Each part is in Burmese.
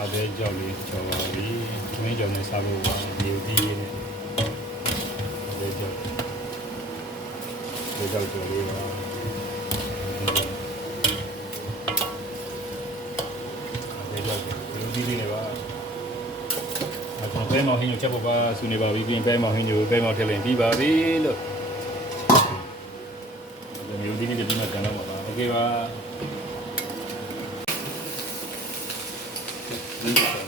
အသေးကြောက်လေးကျော်ပါပြီ။သမင်းကြော်နဲ့စားဖို့ပါဒီဒီနဲ့အသေးကြောက်ဒီကြောက်ကျော်လေးပါအသေးကြောက်ဒီဒီလေးနဲ့ပါအခုပဲမောင်ဟင်းကိုချက်ဖို့ပါဆူနေပါပြီပြင်ပဲမောင်ဟင်းကိုပဲမောင်ထည့်လိုက်ပြီးပါပြီလို့ဒီမျိုးဒီနေ့ဒီမှာကန်တော့ပါโอเคပါ Thank you.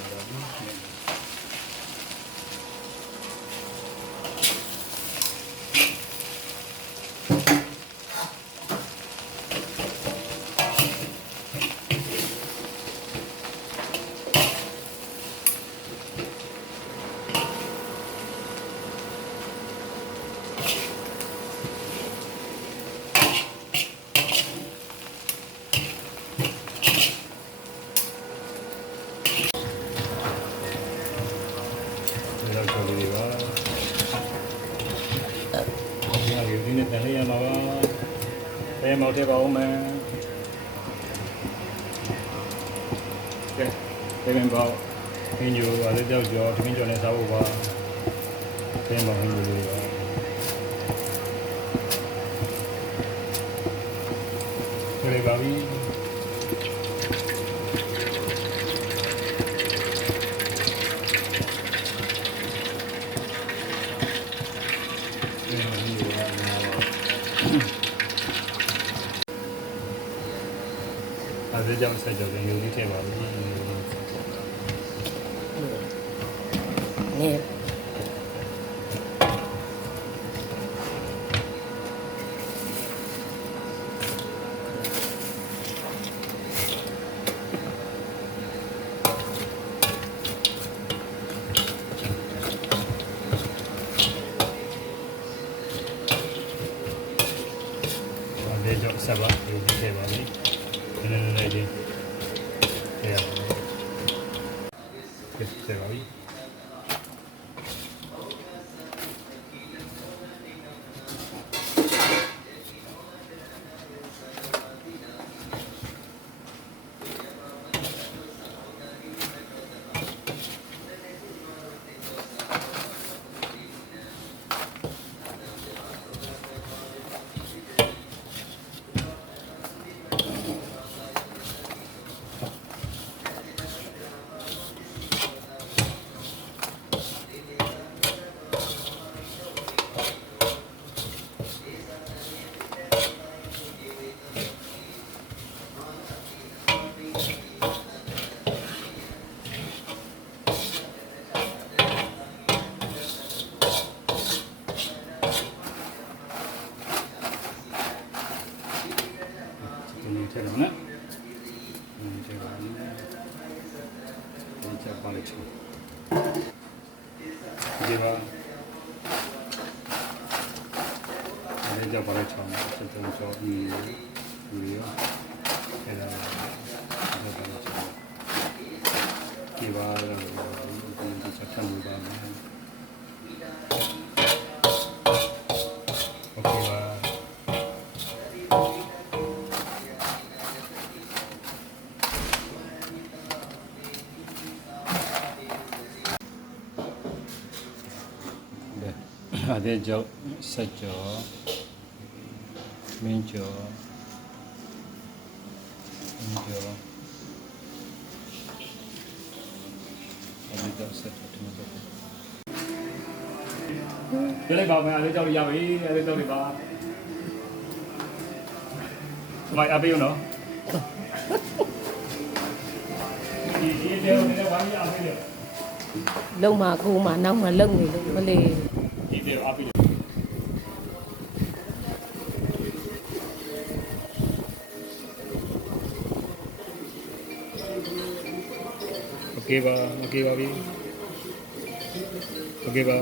ဒီဟာဒီနေ့တန်လေးရမှာပါပဲမောင်ထည့်ပါဦးမယ်ကဲဒီရင်ပေါ့ဟင်းညိုအလေးကြောက်ကျော်သမင်းကျော်နဲ့စားဖို့ပါပဲမောင်ဟင်းညိုလေးပါဒီလေးပါပြီအဲဒါကြောင့်ဆက်ကြော်ရင်ယူလေးထည့်ပါဘူး နေ အဲဒါကြောင့်ဆက်ပါယူလေးထည့်ပါမယ် Mm, I did. Yeah. Good, they're right. 밑에는 문제가 진짜 말이죠. 이제가 내자 말이죠. 어쨌든 저 우리요. 대단한 대단하죠. 기발한 이 저탄 물방 အတဲ့ကြောင့်ဆက်ကြောမင်းကြောမင်းကြောအတဲ့ကြောင့်ဆက်ကြောဒီမှာတော့ပြလိုက်ပါမယ်အတဲ့ကြောင့်ရပြီအတဲ့ကြောင့်တွေပါမိုက်အပေးဦးနော်ဒီဒီတဲ့တဲ့ဝါကြီးအပေးတယ်လုံမကိုမနောက်မှလုံနေလို့မလေး ਅੱਗੇ ਵਾ ਅੱਗੇ ਵਾ ਵੀ ਅੱਗੇ ਵਾ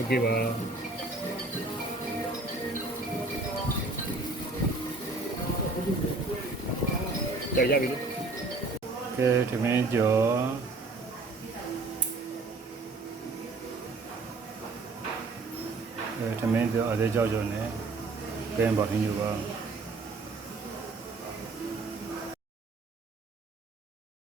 ਅੱਗੇ ਵਾ ਜਾ ਜਾ ਵੀ ကဲထမင်းကျော်အဲထမင်းကျော်အသေးကြောက်ကျော်နဲ့ကဲပါဟင်းကျော်ပါ